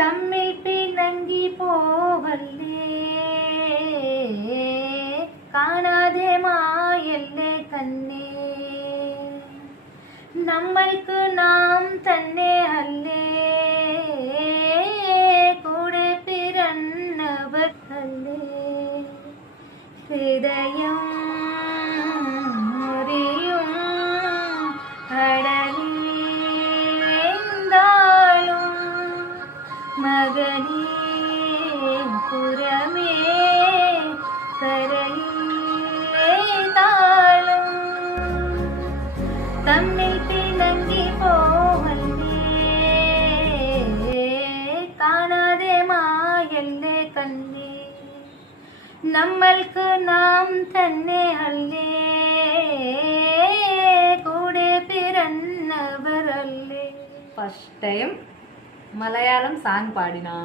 തമ്മിൽ പിണങ്ങി പോവല്ലേ, കാണാതെ മായല്ലേ കണ്ണേ. നമ്മൾക്ക് നാം തന്നെ അല്ലേ, കൂടെ പിറന്നവർ അല്ലേ. ഹൃദയം മുറിയും അടലിലെന്താളും മകനേ പുറമേ കരയിലെ താളം. തമ്മിൽ പിണങ്ങി പോവല്ലേ, കാണാതെ മായല്ലേ കണ്ണേ. നമ്മൾക്ക് നാം തന്നെ അല്ലേ, കൂടെ പിറന്നവർ അല്ലേ. First time Malayalam song പാടിനാ.